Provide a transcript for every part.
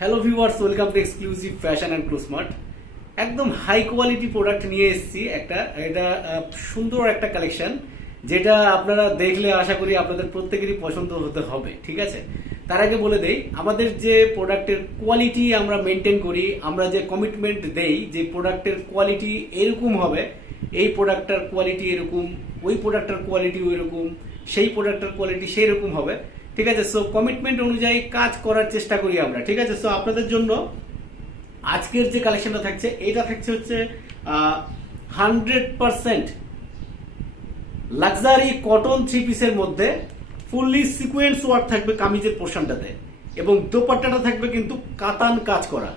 Hello viewers welcome to exclusive fashion and Closmart একদম high quality product নিয়ে এসেছি একটা, এটা সুন্দর একটা কালেকশন যেটা আপনারা দেখলে আশা করি আপনাদের প্রত্যেকেরই পছন্দ হতে হবে, ঠিক আছে? তার আগে বলে দেই, আমাদের যে প্রোডাক্টের কোয়ালিটি আমরা মেনটেন করি, আমরা যে কমিটমেন্ট দেই, যে প্রোডাক্টের কোয়ালিটি এরকম হবে, এই প্রোডাক্টটার কোয়ালিটি এরকম, ওই প্রোডাক্টটার কোয়ালিটি এরকম, সেই প্রোডাক্টটার কোয়ালিটি সেই রকম হবে। ঠিক আছে? সো কমিটমেন্ট অনুযায়ী কাজ করার চেষ্টা করি আমরা, ঠিক আছে? সো আপনাদের জন্য আজকের যে কালেকশনটা থাকছে এটা থাকছে হচ্ছে hundred percent luxury cotton three পিসের মধ্যে ফুললি সিকোয়েন্স ওয়ার্ক থাকবে কামিজের পোর্শনটাতে এবং দোপাট্টাটা থাকবে কিন্তু কাতান কাজ করা,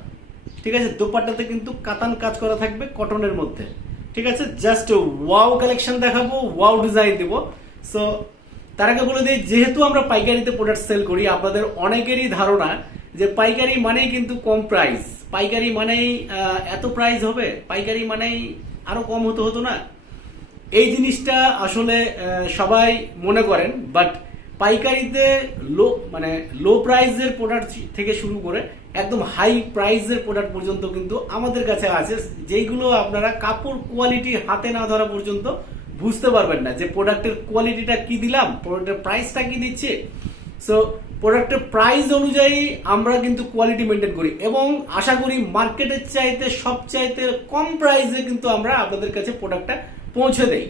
ঠিক আছে? দোপাট্টাতে কিন্তু কাতান কাজ করা থাকবে কটনের মধ্যে, ঠিক আছে? জাস্ট ওয়াও কালেকশন দেখাবো ওয়াও ডিজাইন দিব। সো তার আগে বলে দিই, যেহেতু আমরা পাইকারিতে প্রোডাক্ট সেল করি, আপনাদের অনেকেরই ধারণা যে পাইকারি মানেই কিন্তু কম প্রাইস পাইকারি মানেই এত প্রাইস হবে, পাইকারি মানেই আরও কম হতে হতো না। এই জিনিসটা আসলে সবাই মনে করেন বাট পাইকারিতে লো মানে লো প্রাইসের প্রোডাক্ট থেকে শুরু করে একদম হাই প্রাইসের প্রোডাক্ট পর্যন্ত কিন্তু আমাদের কাছে আছে, যেইগুলো আপনারা কাপড় কোয়ালিটি হাতে না ধরা পর্যন্ত বুঝতে পারবেন না যে প্রোডাক্টের কোয়ালিটিটা কি দিলাম প্রোডাক্টের প্রাইসটা কি দিচ্ছে। সো প্রোডাক্টের প্রাইস অনুযায়ী আমরা কিন্তু কোয়ালিটি মেনটেন করি এবং আশা করি মার্কেটের চাইতে সবচাইতে কম প্রাইসে কিন্তু আমরা আপনাদের কাছে প্রোডাক্টটা পৌঁছে দেই।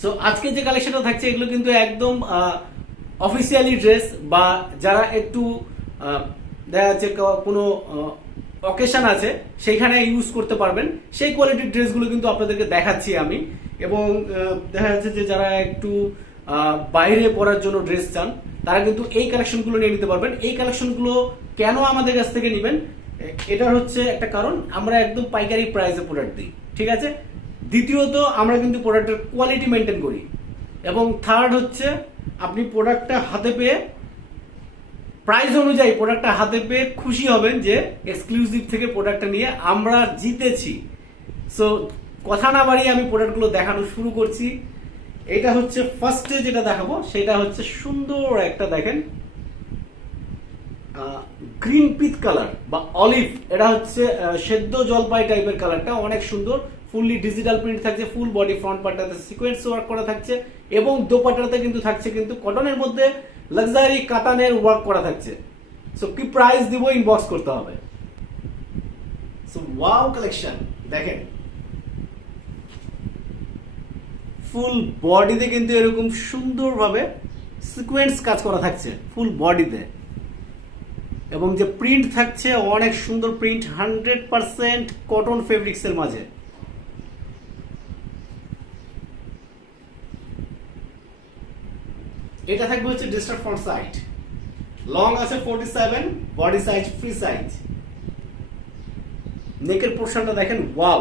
সো আজকে যে কালেকশনটা থাকছে, এগুলো কিন্তু একদম অফিসিয়ালি ড্রেস বা যারা একটু দেখা যাচ্ছে কোনো অকেশন আছে, সেইখানে ইউজ করতে পারবেন। সেই কোয়ালিটির ড্রেসগুলো কিন্তু আপনাদেরকে দেখাচ্ছি আমি। এবং দেখা যাচ্ছে যে যারা একটু বাইরে পরার জন্য ড্রেস চান, তারা কিন্তু এই কালেকশনগুলো নিয়ে নিতে পারবেন। এই কালেকশনগুলো কেন আমাদের কাছ থেকে নেবেন? এ- এটার হচ্ছে একটা কারণ, আমরা একদম পাইকারি প্রাইসে প্রোডাক্ট দিই, ঠিক আছে? দ্বিতীয়ত, আমরা কিন্তু প্রোডাক্টের কোয়ালিটি মেনটেন করি। এবং থার্ড হচ্ছে, আপনি প্রোডাক্টটা হাতে পেয়ে প্রাইস অনুযায়ী প্রোডাক্টটা হাতে পেয়ে খুশি হবেন যে এক্সক্লুসিভ থেকে প্রোডাক্টটা নিয়ে আমরা জিতেছি। সো কথা না বাড়িয়ে আমি প্রোডাক্টগুলো দেখানো শুরু করছি। এটা হচ্ছে ফার্স্টে যেটা দেখাবো, সেটা হচ্ছে সুন্দর একটা দেখেন গ্রিন পিথ কালার বা অলিভ এটা হচ্ছে সেদ্ধ জলপাই টাইপের কালারটা অনেক সুন্দর। ফুললি ডিজিটাল প্রিন্ট থাকছে ফুল বডি ফ্রন্ট পার্টটাতে সিকোয়েন্স ওয়ার্ক করা থাকছে, এবং দোপাট্টাতে কিন্তু থাকছে কিন্তু কটনের মধ্যে লাক্সারি কাতানের ওয়ার্ক করা থাকছে। সো কি প্রাইস দিব ইনবক্স করতে হবে? সো ওয়াও কালেকশন দেখেন। ফুল বডিতে কিন্তু এরকম সুন্দরভাবে সিকোয়েন্স কাজ করা থাকছে ফুল বডিতে এবং যে প্রিন্ট থাকছে, অনেক সুন্দর প্রিন্ট হান্ড্রেড পার্সেন্ট কটন ফেব্রিক্সের মাঝে। এটা থাকবে হচ্ছে ডিস্টার ফ্রন্ট সাইড লং আছে forty seven body size free size নেকের পোর্শনটা দেখেন ওয়াও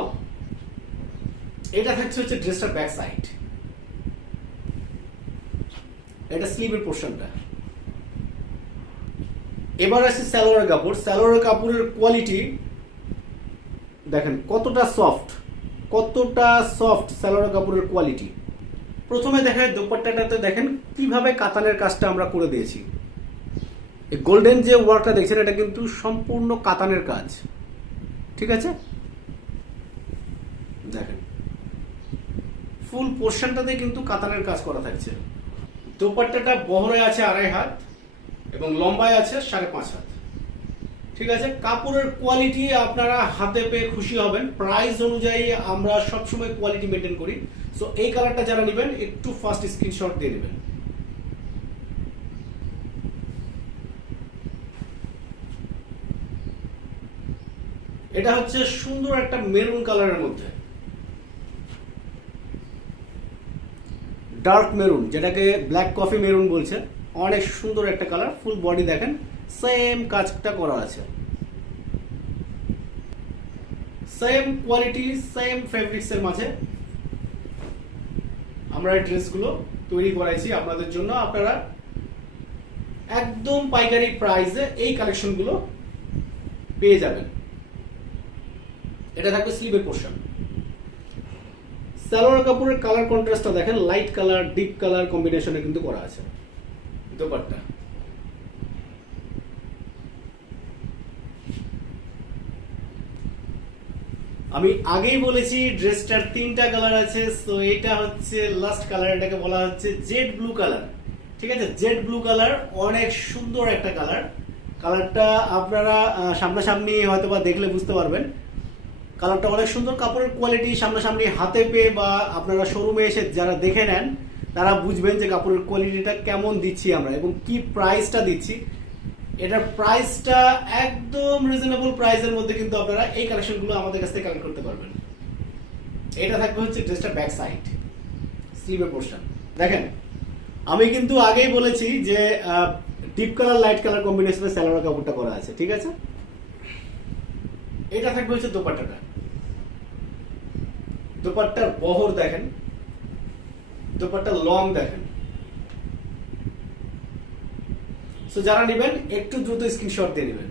এটা থাকছে হচ্ছে ড্রেসটার ব্যাক সাইড এটা স্লিভের পোর্শনটা এবার আসছে স্যালোয়ার কাপড়। স্যালোয়ার কাপড়ের কোয়ালিটি দেখেন কতটা সফট কতটা সফট স্যালোয়ার কাপড়ের কোয়ালিটি প্রথমে দেখেন, দোপাট্টাটাতে দেখেন কীভাবে কাতানের কাজটা আমরা করে দিয়েছি। এই গোল্ডেন যে ওয়ার্কটা দেখছেন, এটা কিন্তু সম্পূর্ণ কাতানের কাজ। ঠিক আছে? দেখেন। ফুল পোর্শনটাতে কিন্তু কাতানের কাজ করা থাকছে। দোপাট্টাটা বহরে আছে আড়াই হাত এবং লম্বায় আছে সাড়ে পাঁচ হাত। ঠিক আছে? কাপড়ের কোয়ালিটি আপনারা হাতে পেয়ে খুশি হবেন। প্রাইস অনুযায়ী আমরা সবসময় কোয়ালিটি মেনটেন করি। সো এই কালারটা যারা নেবেন, একটু ফার্স্ট স্ক্রিনশট দিয়ে নেবেন। এটা হচ্ছে সুন্দর একটা মেরুন কালারের মধ্যে। ডার্ক মেরুন যেটাকে ব্ল্যাক কফি মেরুন বলছে। অনেক সুন্দর একটা কালার ফুল বডি দেখেন। সেম কাজটা করা আছে। সেম কোয়ালিটি সেম ফেব্রিক্স এর মাঝে আমরা এই ড্রেসগুলো তৈরি করাইছি আপনাদের জন্য। আপনারা একদম পাইকারি প্রাইসে এই কালেকশনগুলো পেয়ে যাবেন। এটা থাকবে স্লিভের পোর্শন। সালোয়ার কাপড়ের কালার কন্ট্রাস্টটা দেখেন লাইট কালার ডিপ কালার কম্বিনেশনে কিন্তু করা আছে। দোপাট্টা। আমি আগেই বলেছি, ড্রেসটার তিনটা কালার আছে তো এটা হচ্ছে লাস্ট কালার এটাকে বলা হচ্ছে জেড ব্লু কালার ঠিক আছে? জেড ব্লু কালার অনেক সুন্দর একটা কালার কালারটা আপনারা সামনাসামনি হয়তো বা দেখলে বুঝতে পারবেন। কালারটা অনেক সুন্দর, কাপড়ের কোয়ালিটি সামনাসামনি হাতে পেয়ে বা আপনারা শোরুমে এসে যারা দেখে নেন, তারা বুঝবেন যে কাপড়ের কোয়ালিটিটা কেমন দিচ্ছি আমরা এবং কি প্রাইসটা দিচ্ছি। এটার প্রাইসটা একদম রিজনেবল প্রাইসের মধ্যে কিন্তু আপনারা এই কালেকশনগুলো আমাদের কাছ থেকে কালেক্ট করতে পারবেন। এটা থাকবে হচ্ছে ড্রেসটা ব্যাক সাইড স্লিভের পোর্শন দেখেন, আমি কিন্তু আগেই বলেছি যে ডিপ কালার লাইট কালার কম্বিনেশনে স্যালোয়ার কাপড়টা করা আছে, ঠিক আছে? এটা থাকবে হচ্ছে দোপাট্টাটা দোপাট্টার বহর দেখেন দোপাট্টার লং দেখেন। সো যারা নেবেন, একটু দ্রুত স্ক্রিনশট দিয়ে নেবেন।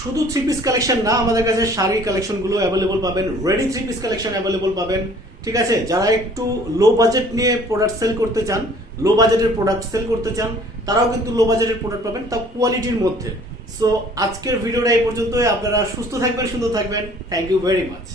শুধু থ্রি পিস কালেকশন না, আমাদের কাছে শাড়ি কালেকশনগুলো অ্যাভেলেবল পাবেন ready three piece collection available পাবেন, ঠিক আছে? যারা একটু লো বাজেট নিয়ে প্রোডাক্ট সেল করতে চান লো বাজেটের প্রোডাক্ট সেল করতে চান, তারাও কিন্তু লো বাজেটের প্রোডাক্ট পাবেন তা কোয়ালিটির মধ্যে। সো আজকের ভিডিওটা এই পর্যন্তই। আপনারা সুস্থ থাকবেন, সুন্দর থাকবেন। Thank you very much